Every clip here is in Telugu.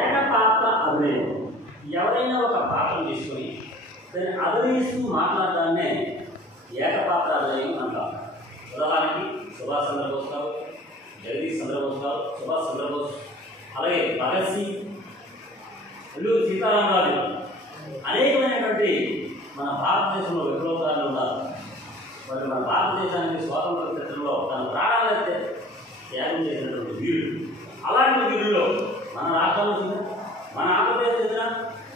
ఏకపాత్ర అభినయం. ఎవరైనా ఒక పాత్రను తీసుకుని దాన్ని అభినయిస్తూ మాట్లాడడాన్నే ఏకపాత్ర అభినయం అంటాం. ఉదాహరణకి సుభాష్ చంద్రబోస్ గారు, జగదీష్ చంద్రబోస్ గారు, సుభాష్ చంద్రబోస్, అలాగే భగత్ సింగ్, అల్లూరి సీతారామరాజు, అనేకమైనటువంటి మన భారతదేశంలో విప్లవకారులు ఉన్నారు. మరి మన భారతదేశానికి స్వాతంత్ర చరిత్రలో తన ప్రాణాలైతే త్యాగం చేసినటువంటి వీరుడు. అలాంటి వీరుల్లో మన రాష్ట్రంలో చెందిన, మన ఆంధ్రప్రదేశ్ చెందిన,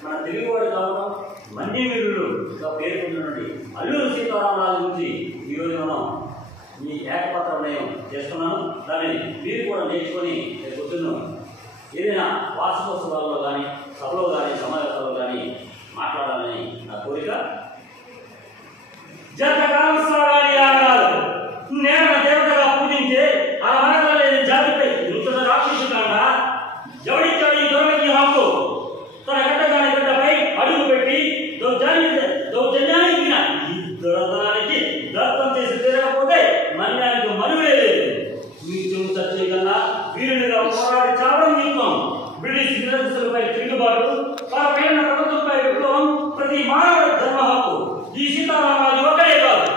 మన తెలుగువాడు కావడం మన్య వీరులుగా పేర్కొన్నటువంటి అల్లూరి సీతారామరాజు గురించి ఈరోజు మనం ఈ ఏకపాత్ర అభినయం చేస్తున్నాను. దాన్ని మీరు కూడా నేర్చుకొని పొద్దున్న ఏదైనా వార్షికోత్సవాల్లో కానీ, సభలో కానీ, సమావేశాల్లో కానీ మాట్లాడాలని నా కోరిక. జతకాలం సాగాలి ఆగాలి, నేను దేవతగా పూజించే ఆ అనగా లేని జాతిపై నృత్య రాక్షసుకుండా ఎవడిచ్చాడు ఈ దొరకి హక్కు? తన గడ్డగాని గడ్డపై అడుగు పెట్టి దౌర్జన్యానికి ఈ దొరతనానికి దత్తం చేసి తిరగకపోతే మన్యానికి మనువే లేదు. మీరు చర్చే కన్నా వీరునిగా పోరాడి చావడం నిత్యం. బ్రిటిష్ నిరంకుశులపై తిరుగుబాటు, పరమైన ప్రభుత్వంపై విప్లవం ప్రతి మానవ ధర్మ హక్కు. ఈ సీతారామరాజు ఒకటే కాదు,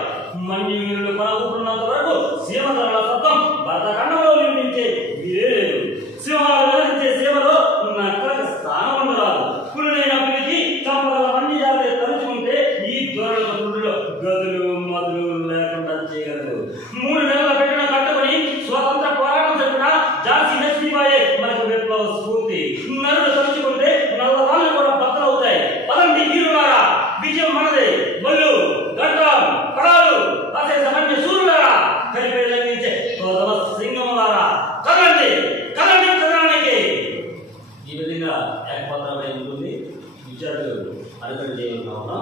మన్య వీరులు మన ఊరున్నంత వరకు సీమధరల శబ్దం భరతఖండంలో వినిపించే వీరే లేదు. సింహాలు వివరించే సేవలో నక్కలకు స్థానం ఉండరాదు. పురులైన పిలిచి చంపల మంది జాతి తలుచుకుంటే ఈ దొరల పురుడులో గదులు మదులు లేకుండా చేయగలరు. 3 నెలల పెట్టిన కట్టుకుని స్వతంత్ర పోరాటం చెప్పిన ఝాన్సీ లక్ష్మీబాయే మనకు విప్లవ స్ఫూర్తి. నరులు తలుచుకుంటే నల్లరాళ్ళు కూడా బద్దలవుతాయి. పదండి వీరులారా, విజయం మనదే. బళ్ళు, గడ్డం, పడాలు, అశేష మధ్య సూర్యులారా, కలిపేళ్ళు అందించే గౌతమ సింగములారా, కదండి కదండి కదడానికి. ఈ విధంగా ఏకపాత్ర ఉంటుంది. విద్యార్థులు అనుకరణ చేయడం